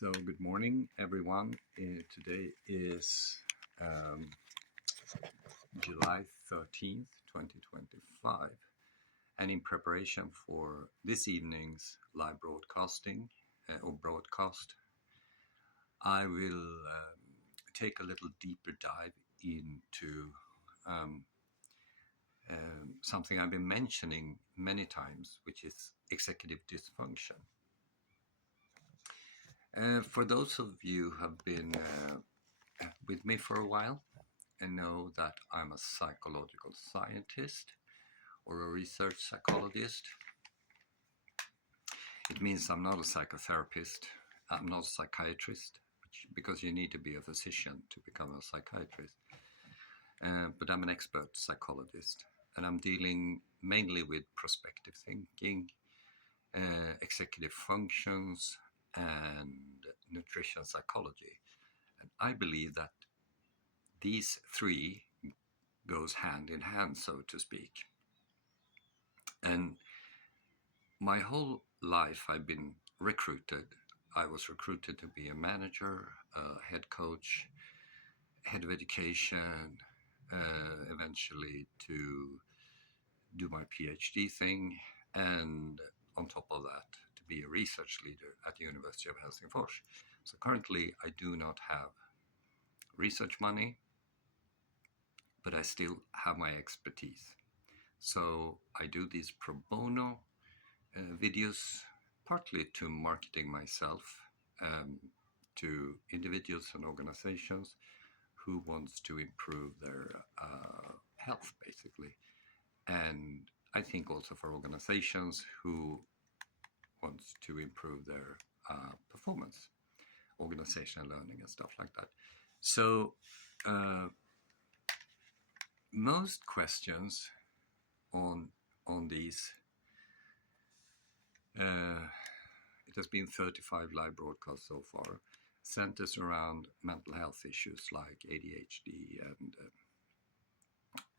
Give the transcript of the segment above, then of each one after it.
So, good morning, everyone. Today is July 13th, 2025. And in preparation for this evening's live broadcasting or broadcast, I will take a little deeper dive into something I've been mentioning many times, which is executive dysfunction. For those of you who have been with me for a while and know that I'm a psychological scientist or a research psychologist, it means I'm not a psychotherapist, I'm not a psychiatrist, because you need to be a physician to become a psychiatrist. But I'm an expert psychologist, and I'm dealing mainly with prospective thinking, executive functions, and nutrition psychology. And I believe that these three goes hand in hand, so to speak. And my whole life I've been recruited. I was recruited to be a manager, a head coach, head of education, eventually to do my PhD thing, and on top of that, to be a research leader at the University of Helsingfors. So currently I do not have research money, but I still have my expertise. So I do these pro bono videos, partly to marketing myself to individuals and organizations who wants to improve their health, basically. And I think also for organizations who wants to improve their performance, organizational learning and stuff like that. So most questions on these, it has been 35 live broadcasts so far, centers around mental health issues like ADHD and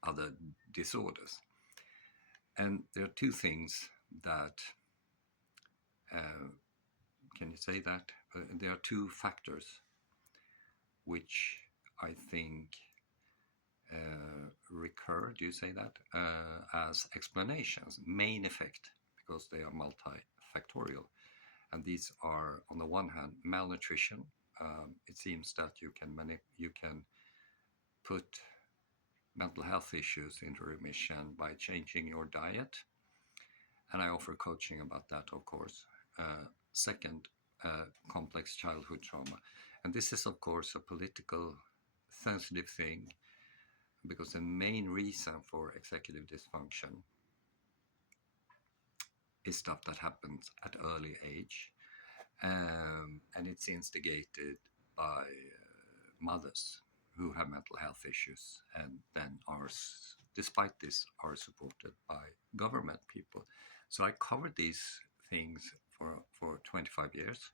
other disorders. And there are two things that, can you say that? There are two factors which I think recur, do you say that, as explanations, main effect, because they are multifactorial. And these are, on the one hand, malnutrition. It seems that you can put mental health issues into remission by changing your diet. And I offer coaching about that, of course. Second, complex childhood trauma. And this is, of course, a political sensitive thing, because the main reason for executive dysfunction is stuff that happens at early age. And it's instigated by mothers who have mental health issues and then are, despite this, are supported by government people. So I covered these things for 25 years.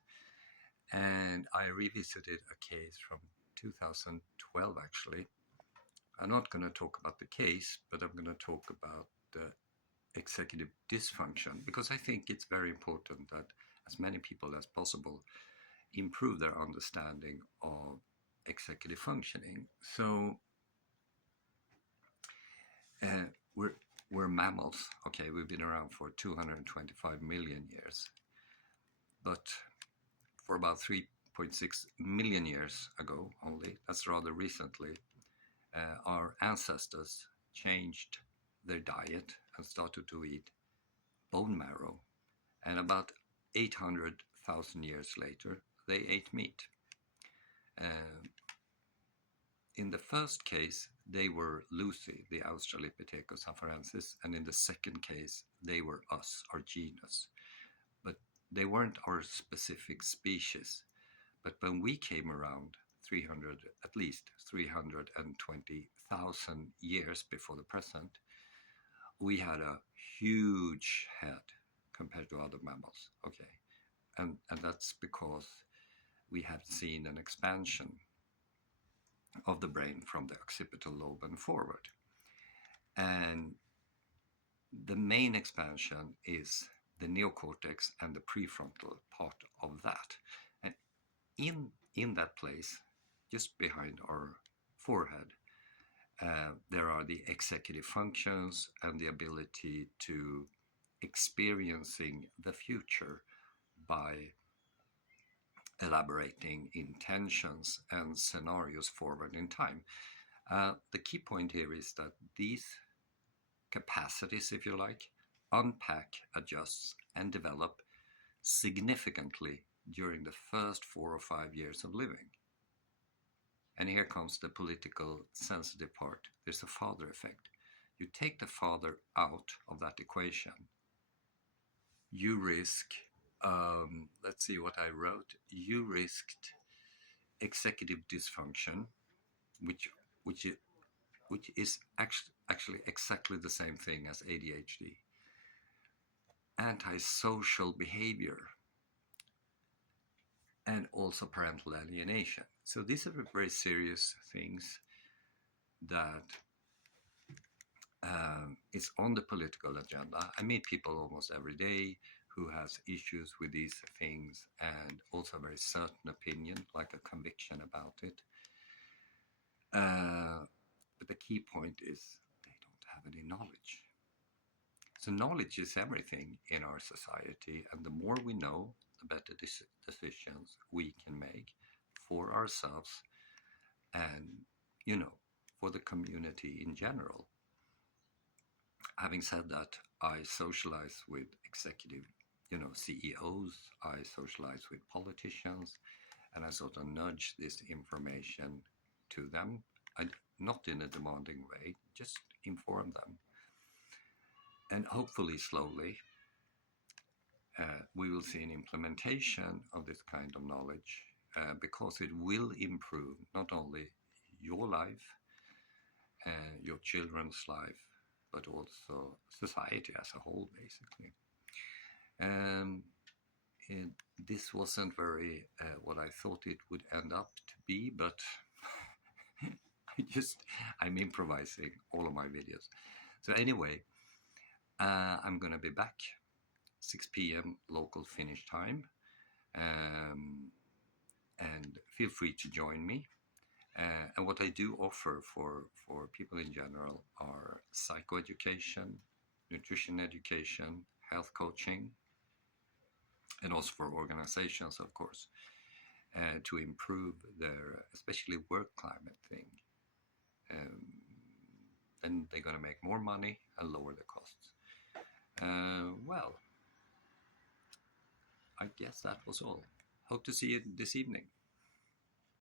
And I revisited a case from 2012, actually. I'm not going to talk about the case, but I'm going to talk about the executive dysfunction, because I think it's very important that as many people as possible improve their understanding of executive functioning. So we're mammals. Okay, we've been around for 225 million years. But for about 3.6 million years ago only, that's rather recently, our ancestors changed their diet and started to eat bone marrow. And about 800,000 years later, they ate meat. In the first case, they were Lucy, the Australopithecus afarensis, and in the second case, they were us, our genus. But they weren't our specific species. But when we came around, at least 320,000 years before the present, we had a huge head compared to other mammals. Okay, and that's because we have seen an expansion of the brain from the occipital lobe and forward. And the main expansion is the neocortex and the prefrontal part of that. And in that place, just behind our forehead, there are the executive functions and the ability to experiencing the future by elaborating intentions and scenarios forward in time. The key point here is that these capacities, if you like, unpack, adjust, and develop significantly during the first 4 or 5 years of living. And here comes the political sensitive part. There's a father effect. You take the father out of that equation, you risk, let's see what I wrote, you risked executive dysfunction, which is actually exactly the same thing as ADHD, antisocial behavior, and also parental alienation. So these are very serious things that is on the political agenda. I meet people almost every day who has issues with these things and also a very certain opinion, like a conviction about it. But the key point is they don't have any knowledge. So knowledge is everything in our society, and the more we know, the better decisions we can make for ourselves and, for the community in general. Having said that, I socialize with executive, CEOs, I socialize with politicians, and I sort of nudge this information to them, not in a demanding way, just inform them. And hopefully slowly, we will see an implementation of this kind of knowledge, because it will improve not only your life, your children's life, but also society as a whole, basically. This wasn't very what I thought it would end up to be, but I'm improvising all of my videos. So anyway, I'm going to be back 6 p.m. local Finnish time, and feel free to join me. And what I do offer for people in general are psychoeducation, nutrition education, health coaching, and also for organizations, of course, to improve their, especially work climate thing. Then they're going to make more money and lower the costs. Well, I guess that was all. Hope to see you this evening.